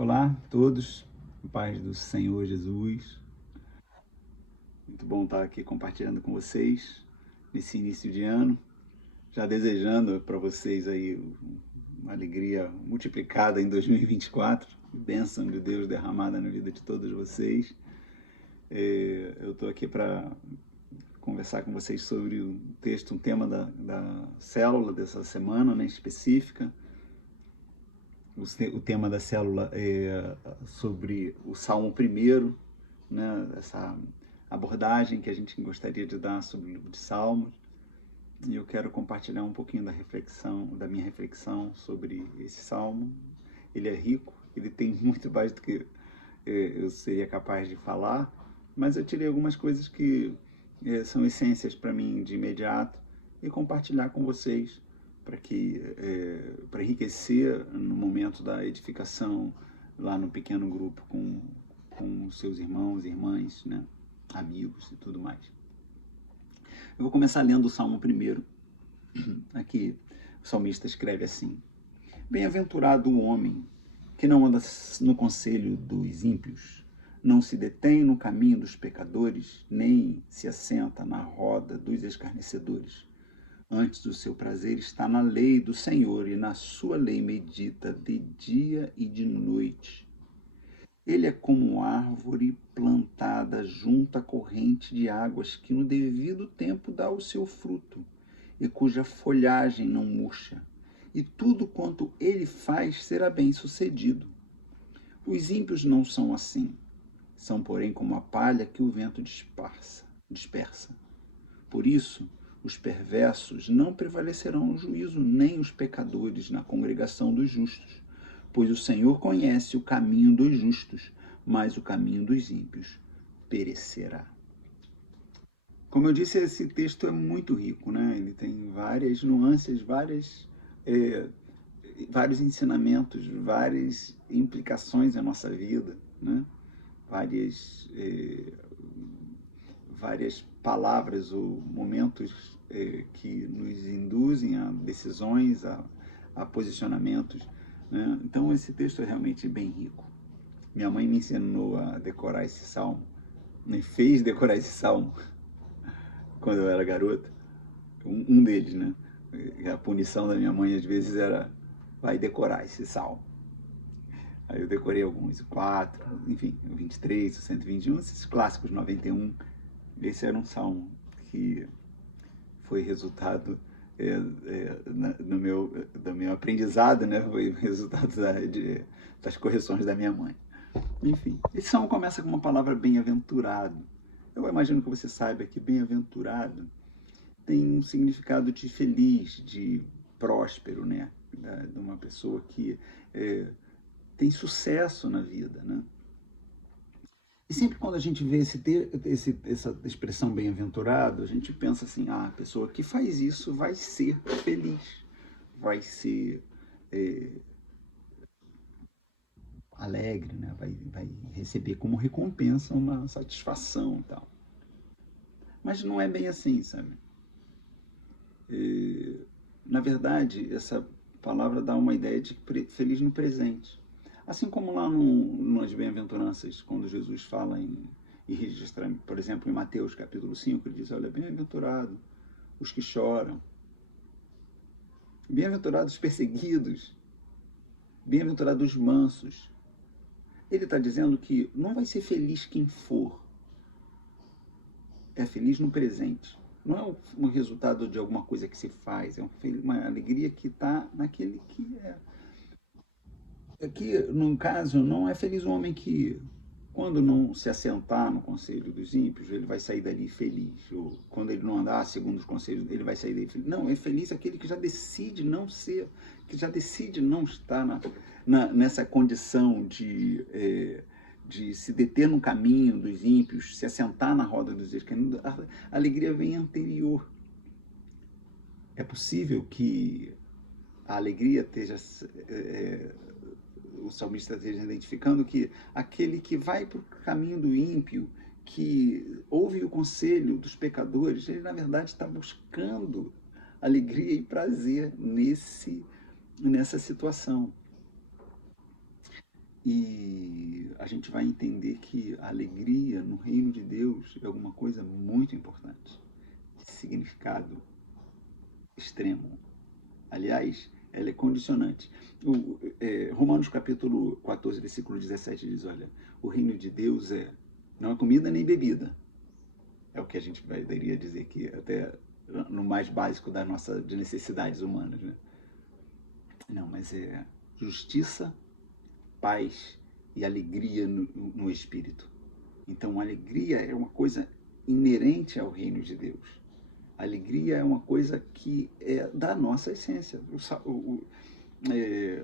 Olá a todos, em paz do Senhor Jesus. Muito bom estar aqui compartilhando com vocês nesse início de ano, já desejando para vocês aí uma alegria multiplicada em 2024, bênção de Deus derramada na vida de todos vocês. Eu estou aqui para conversar com vocês sobre um texto, um tema da célula dessa semana, né, específica. O tema da célula é sobre o Salmo 1, né, essa abordagem que a gente gostaria de dar sobre o livro de Salmos. E eu quero compartilhar um pouquinho da minha reflexão sobre esse salmo. Ele é rico, ele tem muito mais do que eu seria capaz de falar, mas eu tirei algumas coisas que são essências para mim de imediato e compartilhar com vocês para enriquecer no momento da edificação lá no pequeno grupo com seus irmãos e irmãs, né, amigos e tudo mais. Eu vou começar lendo o Salmo 1. Aqui o salmista escreve assim: Bem-aventurado o homem que não anda no conselho dos ímpios, não se detém no caminho dos pecadores, nem se assenta na roda dos escarnecedores. Antes o seu prazer está na lei do Senhor, e na sua lei medita de dia e de noite. Ele é como árvore plantada junto à corrente de águas, que no devido tempo dá o seu fruto, e cuja folhagem não murcha, e tudo quanto ele faz será bem-sucedido. Os ímpios não são assim, são, porém, como a palha que o vento dispersa. Por isso, os perversos não prevalecerão no juízo, nem os pecadores na congregação dos justos. Pois o Senhor conhece o caminho dos justos, mas o caminho dos ímpios perecerá. Como eu disse, esse texto é muito rico, né? Ele tem várias nuances, vários ensinamentos, várias implicações na nossa vida, né? Várias palavras ou momentos que nos induzem a decisões, a posicionamentos, né? Então esse texto é realmente bem rico. Minha mãe me ensinou a decorar esse salmo, me fez decorar esse salmo quando eu era garota. Um deles, né? A punição da minha mãe às vezes era: vai decorar esse salmo. Aí eu decorei alguns, 4, enfim, o 23, o 121, esses clássicos, 91. Esse era um salmo que foi resultado do meu aprendizado, né? Foi resultado das correções da minha mãe. Enfim, esse salmo começa com uma palavra bem-aventurado. Eu imagino que você saiba que bem-aventurado tem um significado de feliz, de próspero, né? De uma pessoa que tem sucesso na vida, né? E sempre quando a gente vê essa expressão bem-aventurado, a gente pensa assim: a pessoa que faz isso vai ser feliz, vai ser alegre, né? Vai receber como recompensa uma satisfação e tal. Mas não é bem assim, sabe? Na verdade, essa palavra dá uma ideia de feliz no presente. Assim como lá nas bem-aventuranças, quando Jesus fala e registra, por exemplo, em Mateus capítulo 5, ele diz: olha, bem-aventurado os que choram, bem-aventurados os perseguidos, bem-aventurados os mansos. Ele está dizendo que não vai ser feliz quem for, é feliz no presente. Não é um resultado de alguma coisa que se faz, é uma alegria que está naquele que é. Aqui, no caso, não é feliz o homem que, quando não se assentar no conselho dos ímpios, ele vai sair dali feliz. Ou quando ele não andar segundo os conselhos, ele vai sair dali feliz. Não, é feliz aquele que já decide não ser, que já decide não estar nessa condição de se deter no caminho dos ímpios, se assentar na roda dos escarnecedores. A alegria vem anterior. É possível que a alegria esteja... o salmista esteja identificando que aquele que vai para o caminho do ímpio, que ouve o conselho dos pecadores, ele na verdade está buscando alegria e prazer nessa situação. E a gente vai entender que a alegria no reino de Deus é alguma coisa muito importante, de significado extremo. Aliás, ela é condicionante. Romanos capítulo 14, versículo 17 diz, olha, o reino de Deus não é comida nem bebida. É o que a gente poderia dizer que até no mais básico de necessidades humanas, né? Não, mas é justiça, paz e alegria no espírito. Então, a alegria é uma coisa inerente ao reino de Deus. A alegria é uma coisa que é da nossa essência.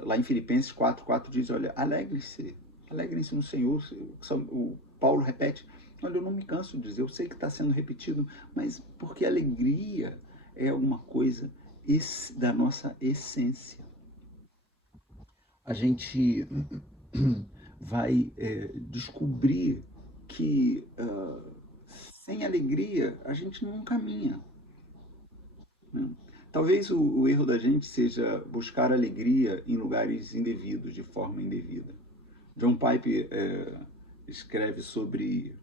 Lá em Filipenses 4:4 diz, olha, alegrem-se no Senhor. O Paulo repete, olha, eu não me canso de dizer, eu sei que está sendo repetido, mas porque a alegria é alguma coisa da nossa essência. A gente vai descobrir que sem alegria a gente não caminha, né? Talvez o erro da gente seja buscar alegria em lugares indevidos, de forma indevida. John Pipe escreve sobre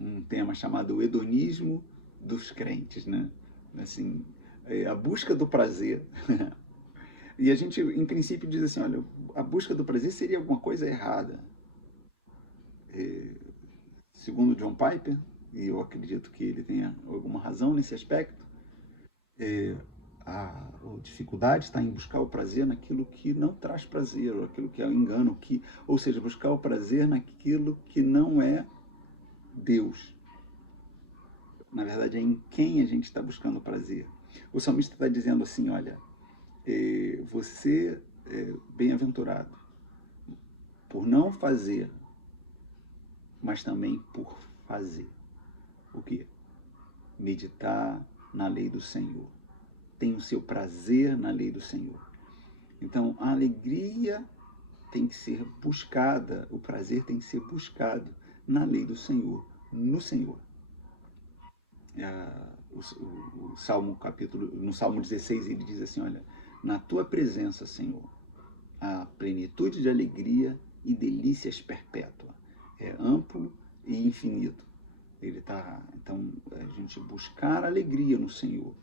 um tema chamado o hedonismo dos crentes, né? Assim, a busca do prazer. E a gente, em princípio, diz assim, olha, a busca do prazer seria alguma coisa errada. Segundo John Piper, e eu acredito que ele tenha alguma razão nesse aspecto, a dificuldade está em buscar o prazer naquilo que não traz prazer, ou aquilo que é o engano, ou seja, buscar o prazer naquilo que não é Deus. Na verdade, é em quem a gente está buscando prazer. O salmista está dizendo assim, olha, você é bem-aventurado por não fazer, mas também por fazer. O quê? Meditar na lei do Senhor. Tem o seu prazer na lei do Senhor. Então, a alegria tem que ser buscada, o prazer tem que ser buscado na lei do Senhor, no Senhor. No Salmo 16 ele diz assim, olha, na tua presença, Senhor, há plenitude de alegria e delícias perpétuas. É amplo e infinito. Então, a gente buscar alegria no Senhor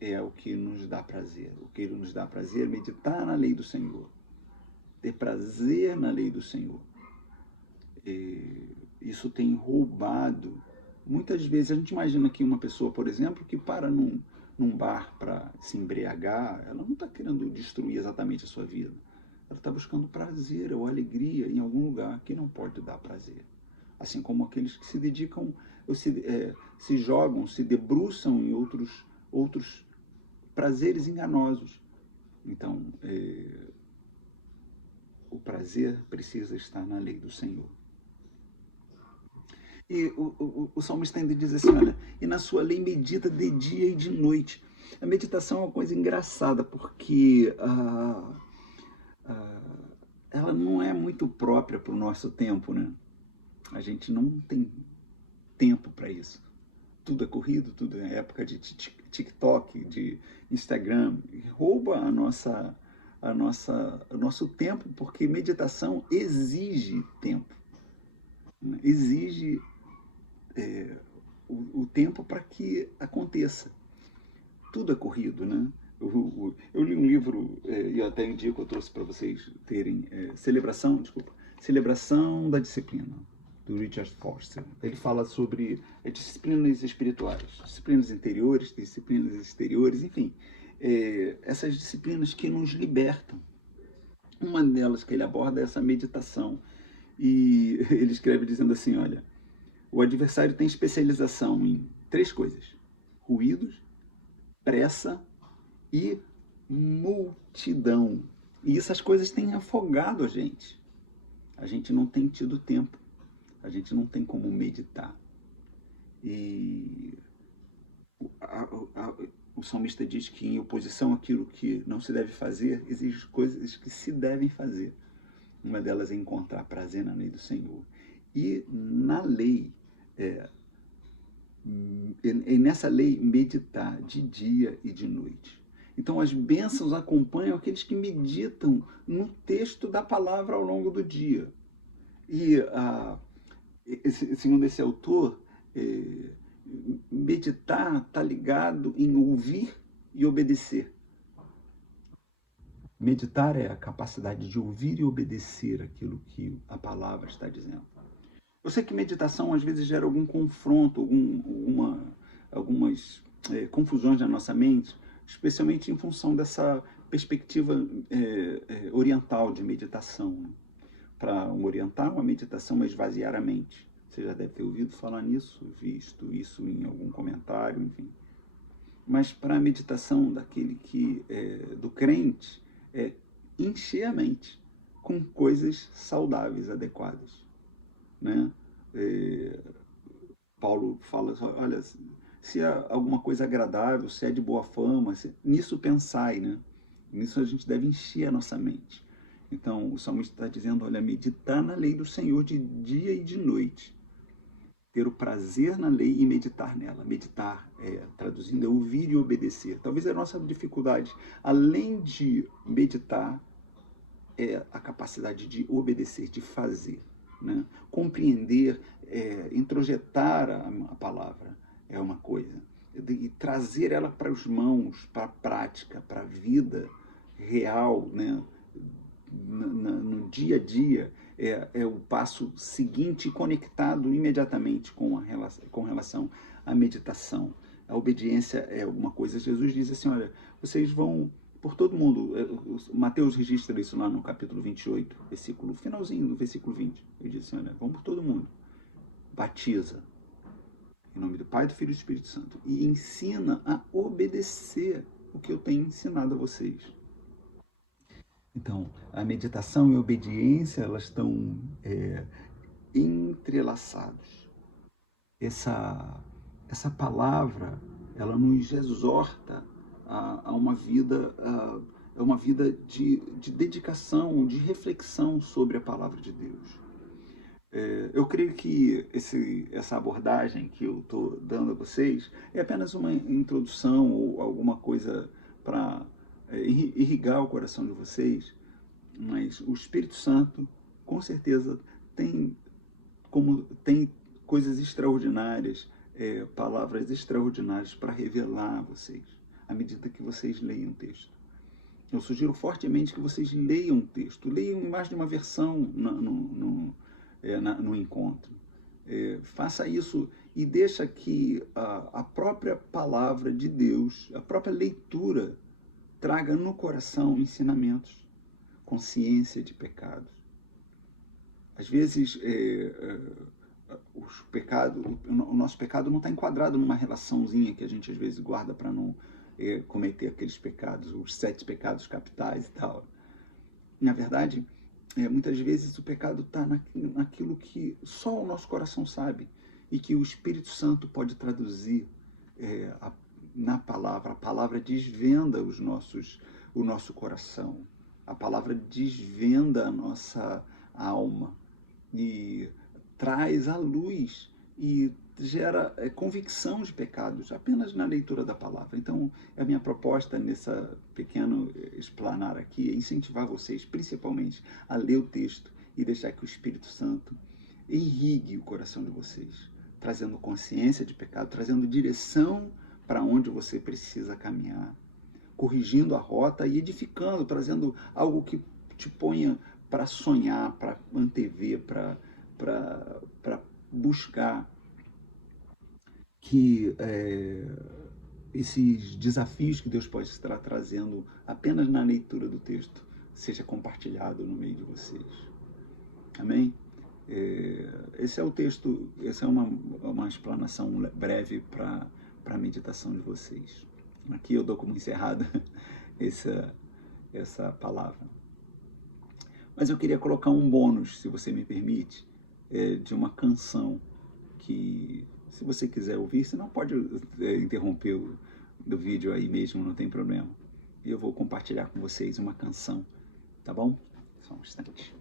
é o que nos dá prazer. O que nos dá prazer é meditar na lei do Senhor. Ter prazer na lei do Senhor. Isso tem roubado. Muitas vezes a gente imagina que uma pessoa, por exemplo, que para num bar para se embriagar, ela não está querendo destruir exatamente a sua vida. Ela está buscando prazer ou alegria em algum lugar que não pode dar prazer. Assim como aqueles que se dedicam, ou se jogam, se debruçam em outros prazeres enganosos. Então, o prazer precisa estar na lei do Senhor. E o salmista ainda diz assim, olha, e na sua lei medita de dia e de noite. A meditação é uma coisa engraçada, porque ela não é muito própria para o nosso tempo, né? A gente não tem tempo para isso. Tudo é corrido, tudo é época de TikTok, de Instagram. Rouba o nosso tempo, porque meditação exige tempo. Né? Exige o tempo para que aconteça. Tudo é corrido, né? Eu li um livro, e eu até indico, eu trouxe para vocês terem, Celebração da Disciplina, do Richard Foster. Ele fala sobre disciplinas espirituais, disciplinas interiores, disciplinas exteriores, enfim, essas disciplinas que nos libertam. Uma delas que ele aborda é essa meditação. E ele escreve dizendo assim, olha, o adversário tem especialização em 3 coisas: ruídos, pressa e multidão. E essas coisas têm afogado a gente. A gente não tem tido tempo. A gente não tem como meditar. E o salmista diz que, em oposição àquilo que não se deve fazer, existem coisas que se devem fazer. Uma delas é encontrar prazer na lei do Senhor. E na lei, e nessa lei, meditar de dia e de noite. Então as bênçãos acompanham aqueles que meditam no texto da palavra ao longo do dia. E segundo esse autor, é, meditar está ligado em ouvir e obedecer. Meditar é a capacidade de ouvir e obedecer aquilo que a palavra está dizendo. Eu sei que meditação às vezes gera algum confronto, algumas confusões na nossa mente, especialmente em função dessa perspectiva oriental de meditação. Para um oriental, a meditação é esvaziar a mente. Você já deve ter ouvido falar nisso, visto isso em algum comentário, enfim. Mas para a meditação do crente, é encher a mente com coisas saudáveis, adequadas. Né? Paulo fala, olha, se há alguma coisa agradável, se é de boa fama, nisso pensai, né? Nisso a gente deve encher a nossa mente. Então o salmista está dizendo, olha, meditar na lei do Senhor de dia e de noite. Ter o prazer na lei e meditar nela. Meditar, traduzindo, é ouvir e obedecer. Talvez a nossa dificuldade, além de meditar, é a capacidade de obedecer, de fazer. Né? Compreender, introjetar a palavra é uma coisa. E trazer ela para as mãos, para a prática, para a vida real, né? No dia a dia, é o passo seguinte, conectado imediatamente com relação à meditação. A obediência é alguma coisa. Jesus diz assim, olha, vocês vão por todo mundo. Mateus registra isso lá no capítulo 28, finalzinho do versículo 20. Ele diz assim, olha, vão por todo mundo. Batiza. Em nome do Pai, do Filho e do Espírito Santo. E ensina a obedecer o que eu tenho ensinado a vocês. Então, a meditação e a obediência, elas estão entrelaçados. Essa palavra, ela nos exorta a uma vida, de dedicação, de reflexão sobre a palavra de Deus. Eu creio que essa abordagem que eu estou dando a vocês é apenas uma introdução ou alguma coisa para irrigar o coração de vocês, mas o Espírito Santo, com certeza, tem coisas extraordinárias, palavras extraordinárias para revelar a vocês, à medida que vocês leiam o texto. Eu sugiro fortemente que vocês leiam o texto, leiam em mais de uma versão no encontro. Faça isso e deixa que a própria palavra de Deus, a própria leitura, traga no coração ensinamentos, consciência de pecados. Às vezes, o nosso pecado não está enquadrado numa relaçãozinha que a gente às vezes guarda para não cometer aqueles pecados, os 7 pecados capitais e tal. Na verdade, muitas vezes o pecado está naquilo que só o nosso coração sabe e que o Espírito Santo pode traduzir na palavra. A palavra desvenda o nosso coração. A palavra desvenda a nossa alma e traz à luz e gera convicção de pecados apenas na leitura da palavra. Então, a minha proposta nessa pequeno explanar aqui é incentivar vocês, principalmente, a ler o texto e deixar que o Espírito Santo irrigue o coração de vocês, trazendo consciência de pecado, trazendo direção para onde você precisa caminhar, corrigindo a rota e edificando, trazendo algo que te ponha para sonhar, para antever, para buscar que esses desafios que Deus pode estar trazendo apenas na leitura do texto seja compartilhado no meio de vocês. Amém? Esse é o texto, essa é uma explanação breve para a meditação de vocês. Aqui eu dou como encerrada essa palavra. Mas eu queria colocar um bônus, se você me permite, de uma canção que, se você quiser ouvir, você não pode interromper do vídeo aí mesmo, não tem problema. E eu vou compartilhar com vocês uma canção, tá bom? Só um instante.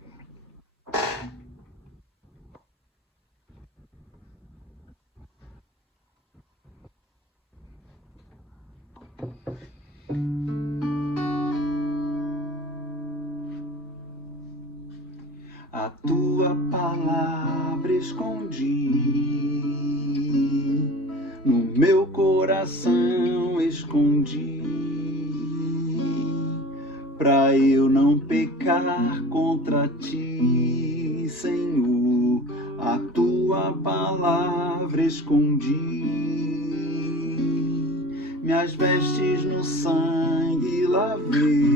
a tua palavra escondi, no meu coração escondi, pra eu não pecar contra ti, Senhor, a tua palavra escondi. Minhas vestes no sangue lavei,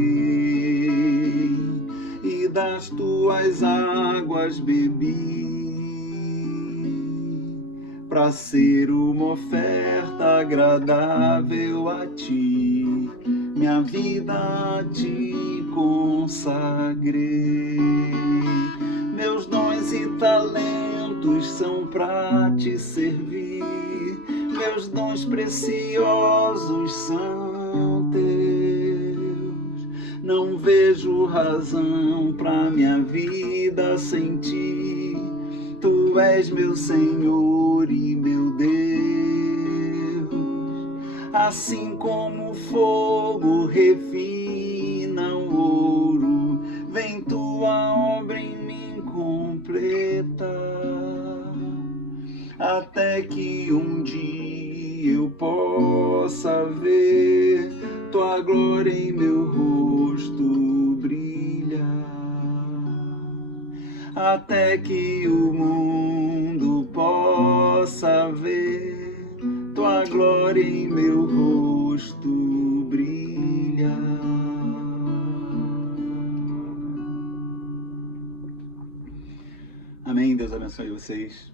e das tuas águas bebi, pra ser uma oferta agradável a ti, minha vida a ti consagrei. Meus dons e talentos são pra te servir, meus dons preciosos são teus. Não vejo razão pra minha vida sem ti, tu és meu Senhor e meu Deus. Assim como o fogo refina o ouro, vem tua obra em mim completa, até que um dia eu possa ver tua glória em meu rosto brilhar, até que o mundo possa ver tua glória em meu rosto brilhar. Amém. Deus abençoe vocês.